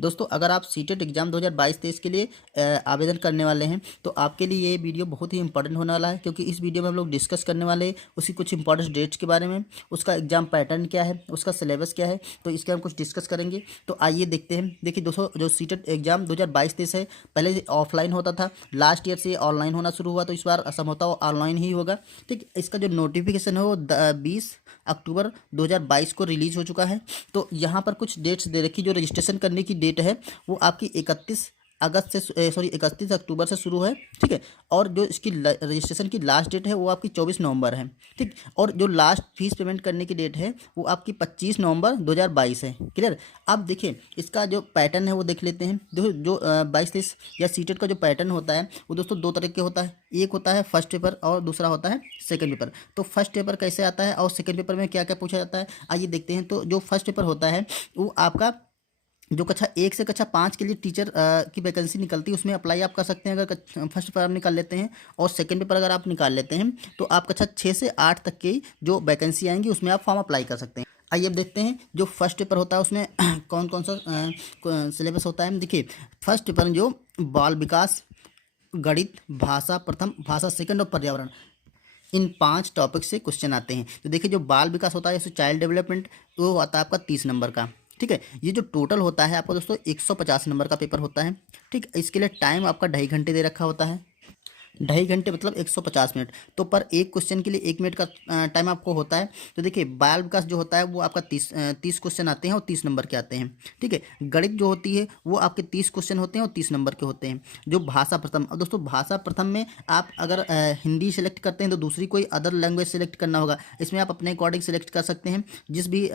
दोस्तों अगर आप सीटेट एग्ज़ाम 2022-23 के लिए आवेदन करने वाले हैं तो आपके लिए ये वीडियो बहुत ही इंपॉर्टेंट होने वाला है, क्योंकि इस वीडियो में हम लोग डिस्कस करने वाले हैं उसकी कुछ इंपॉर्टेंट डेट्स के बारे में, उसका एग्ज़ाम पैटर्न क्या है, उसका सिलेबस क्या है, तो इसके हम कुछ डिस्कस करेंगे। तो आइए देखते हैं। देखिए दोस्तों, जो सीटेट एग्ज़ाम 2022-23 है, पहले ऑफलाइन होता था, लास्ट ईयर से ऑनलाइन होना शुरू हुआ, तो इस बार संभवतः ऑनलाइन ही होगा। ठीक, इसका जो नोटिफिकेशन है वो 20 अक्टूबर 2022 को रिलीज हो चुका है। तो यहाँ पर कुछ डेट्स दे रखी, जो रजिस्ट्रेशन करने की डेट है वो आपकी 31 अक्टूबर से शुरू है। ठीक है, और जो इसकी रजिस्ट्रेशन की लास्ट डेट है वो आपकी 24 नवंबर है। ठीक, और जो लास्ट फीस पेमेंट करने की डेट है वो आपकी 25 नवंबर 2022 है। क्लियर। अब देखिए इसका जो पैटर्न है वो देख लेते हैं। देखो जो 22-23 या सीटेट का जो पैटर्न होता है वो दोस्तों दो तरह के होता है। एक होता है फर्स्ट पेपर और दूसरा होता है सेकंड पेपर। तो फर्स्ट पेपर कैसे आता है और सेकंड पेपर में क्या क्या पूछा जाता है, आइए देखते हैं। तो जो फर्स्ट पेपर होता है वो आपका जो कक्षा 1 से कक्षा 5 के लिए टीचर की वैकेंसी निकलती है, उसमें अप्लाई आप कर सकते हैं अगर फर्स्ट पेपर आप निकाल लेते हैं। और सेकंड पेपर अगर आप निकाल लेते हैं तो आप कक्षा 6 से 8 तक की जो वैकेंसी आएंगी उसमें आप फॉर्म अप्लाई कर सकते हैं। आइए अब देखते हैं जो फर्स्ट पेपर होता है उसमें कौन कौन सा सिलेबस होता है। देखिए फर्स्ट पेपर में जो बाल विकास, गणित, भाषा प्रथम, भाषा सेकंड और पर्यावरण, इन 5 टॉपिक से क्वेश्चन आते हैं। तो देखिए जो बाल विकास होता है जैसे चाइल्ड डेवलपमेंट, वो आता है आपका 30 नंबर का। ठीक है, ये जो टोटल होता है आपका दोस्तों 150 नंबर का पेपर होता है। ठीक, इसके लिए टाइम आपका 2.5 घंटे दे रखा होता है। 2.5 घंटे मतलब 150 मिनट। तो पर एक क्वेश्चन के लिए 1 मिनट का टाइम आपको होता है। तो देखिए बाल विकास जो होता है वो आपका 30 क्वेश्चन आते हैं और 30 नंबर के आते हैं। ठीक है, गणित जो होती है वो आपके 30 क्वेश्चन होते हैं और 30 नंबर के होते हैं। जो भाषा प्रथम, अब दोस्तों भाषा प्रथम में आप अगर हिंदी सेलेक्ट करते हैं तो दूसरी कोई अदर लैंग्वेज सेलेक्ट करना होगा। इसमें आप अपने अकॉर्डिंग सेलेक्ट कर सकते हैं। जिस भी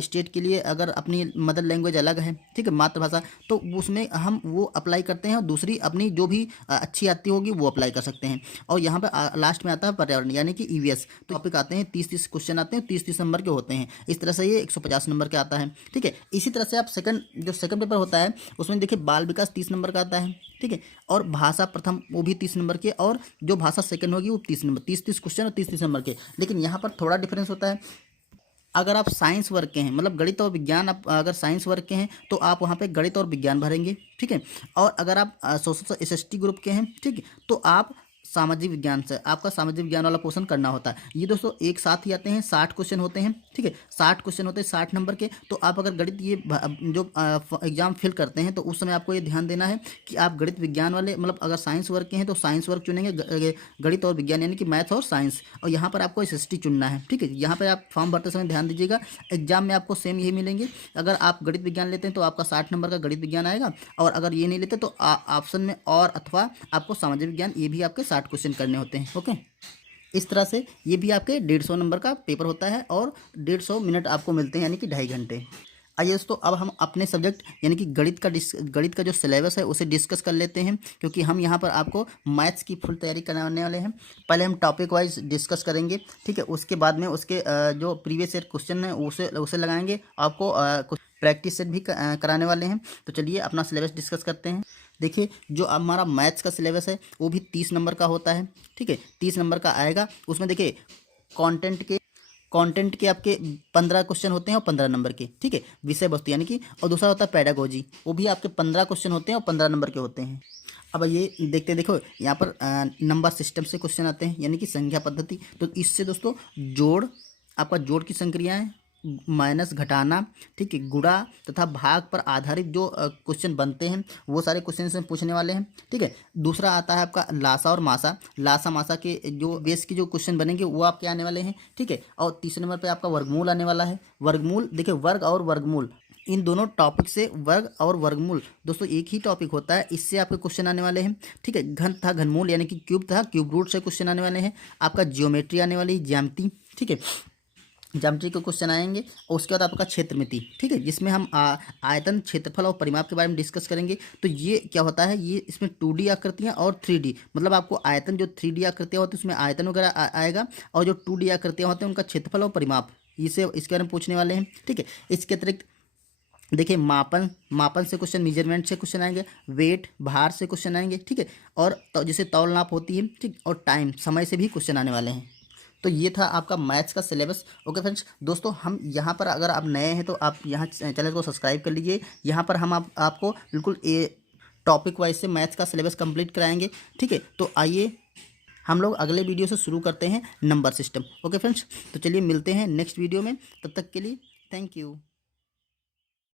स्टेट के लिए अगर अपनी मदर लैंग्वेज अलग है, ठीक है, मातृभाषा, तो उसमें हम वो अप्लाई करते हैं और दूसरी अपनी जो भी अच्छी आती होगी वो अप्लाई कर सकते हैं। और यहाँ पर लास्ट में आता है पर्यावरण यानी कि ईवीएस। तो टॉपिक आते हैं 30-30 क्वेश्चन आते हैं, 30-30 नंबर के होते हैं। इस तरह से ये 150 नंबर के आता है। ठीक है, इसी तरह से आप जो सेकंड पेपर होता है उसमें देखिए बाल विकास 30 नंबर का आता है। ठीक है, और भाषा प्रथम वो भी 30 नंबर के, और जो भाषा सेकंड होगी वो 30 नंबर, 30-30 क्वेश्चन और 30-30 नंबर के। लेकिन यहाँ पर थोड़ा डिफरेंस होता है। अगर आप साइंस वर्ग के हैं, मतलब गणित और विज्ञान, आप अगर साइंस वर्ग के हैं तो आप वहाँ पे गणित और विज्ञान भरेंगे। ठीक है, और अगर आप सोशल एसएसटी ग्रुप के हैं, ठीक है, तो आप सामाजिक विज्ञान से आपका सामाजिक विज्ञान वाला पोर्शन करना होता है। ये दोस्तों एक साथ ही आते हैं, 60 क्वेश्चन होते हैं। ठीक है, 60 क्वेश्चन होते हैं 60 नंबर के। तो आप अगर गणित ये जो एग्जाम फिल करते हैं तो उस समय आपको ये ध्यान देना है कि आप गणित विज्ञान वाले, मतलब अगर साइंस वर्ग के हैं तो साइंस वर्ग चुनेंगे, गणित और विज्ञान यानी कि मैथ और साइंस, और यहाँ पर आपको एसएसटी चुनना है। ठीक है, यहाँ पर आप फॉर्म भरते समय ध्यान दीजिएगा। एग्जाम में आपको सेम यही मिलेंगे। अगर आप गणित विज्ञान लेते हैं तो आपका 60 नंबर का गणित विज्ञान आएगा, और अगर ये नहीं लेते तो ऑप्शन में और अथवा आपको सामाजिक विज्ञान, ये भी आपके 60 क्वेश्चन करने होते हैं। ओके, इस तरह से ये भी आपके 150 नंबर का पेपर होता है और 150 मिनट आपको मिलते हैं, यानी कि 2.5 घंटे। आइए दोस्तों अब हम अपने सब्जेक्ट यानी कि गणित का जो सिलेबस है उसे डिस्कस कर लेते हैं, क्योंकि हम यहाँ पर आपको मैथ्स की फुल तैयारी कराने वाले हैं। पहले हम टॉपिक वाइज डिस्कस करेंगे। ठीक है, उसके बाद में उसके जो प्रीवियस ईयर क्वेश्चन है उसे लगाएंगे। आपको कुछ प्रैक्टिस सेट भी कराने वाले हैं। तो चलिए अपना सिलेबस डिस्कस करते हैं। देखिए जो हमारा मैथ्स का सिलेबस है वो भी 30 नंबर का होता है। ठीक है, 30 नंबर का आएगा। उसमें देखिए कंटेंट के आपके 15 क्वेश्चन होते हैं और 15 नंबर के। ठीक है, विषय वस्तु यानी कि, और दूसरा होता है पेडागोजी, वो भी आपके 15 क्वेश्चन होते हैं और 15 नंबर के होते हैं। अब ये देखते हैं, देखो यहाँ पर नंबर सिस्टम से क्वेश्चन आते हैं, यानी कि संख्या पद्धति। तो इससे दोस्तों जोड़, आपका जोड़ की संक्रियाएं, माइनस घटाना, ठीक है, गुणा तथा भाग पर आधारित जो क्वेश्चन बनते हैं वो सारे क्वेश्चन इसमें पूछने वाले हैं। ठीक है, दूसरा आता है आपका लासा और मासा। लासा मासा के जो बेस के जो क्वेश्चन बनेंगे वो आपके आने वाले हैं। ठीक है, और तीसरे नंबर पे आपका वर्गमूल आने वाला है। वर्गमूल देखिए, वर्ग और वर्गमूल, इन दोनों टॉपिक से, वर्ग और वर्गमूल दोस्तों एक ही टॉपिक होता है, इससे आपके क्वेश्चन आने वाले हैं। ठीक है, घन तथा घनमूल यानी कि क्यूब तथा क्यूब रूट से क्वेश्चन आने वाले हैं। आपका जियोमेट्री आने वाली है, ज्यामिति। ठीक है, ज्यामिति के क्वेश्चन आएंगे। और उसके बाद आपका क्षेत्रमिति। ठीक है, जिसमें हम आयतन, क्षेत्रफल और परिमाप के बारे में डिस्कस करेंगे। तो ये क्या होता है, ये इसमें 2D आकृतियाँ और 3D, मतलब आपको आयतन, जो 3D आकृतियाँ होती है उसमें आयतन वगैरह आएगा, और जो 2D आकृतियाँ होती हैं उनका क्षेत्रफल और परिमाप, इसे इसके बारे में पूछने वाले हैं। ठीक है, इसके अतिरिक्त देखिए मापन से क्वेश्चन, मेजरमेंट से क्वेश्चन आएंगे, वेट, भार से क्वेश्चन आएंगे। ठीक है, और जैसे तौल नाप होती है, ठीक, और टाइम, समय से भी क्वेश्चन आने वाले हैं। तो ये था आपका मैथ्स का सिलेबस। ओके फ्रेंड्स, दोस्तों हम यहाँ पर, अगर आप नए हैं तो आप यहाँ चैनल को सब्सक्राइब कर लीजिए। यहाँ पर हम आपको बिल्कुल टॉपिक वाइज से मैथ्स का सिलेबस कंप्लीट कराएंगे। ठीक है, तो आइए हम लोग अगले वीडियो से शुरू करते हैं नंबर सिस्टम। ओके फ्रेंड्स, तो चलिए मिलते हैं नेक्स्ट वीडियो में, तब तक के लिए थैंक यू।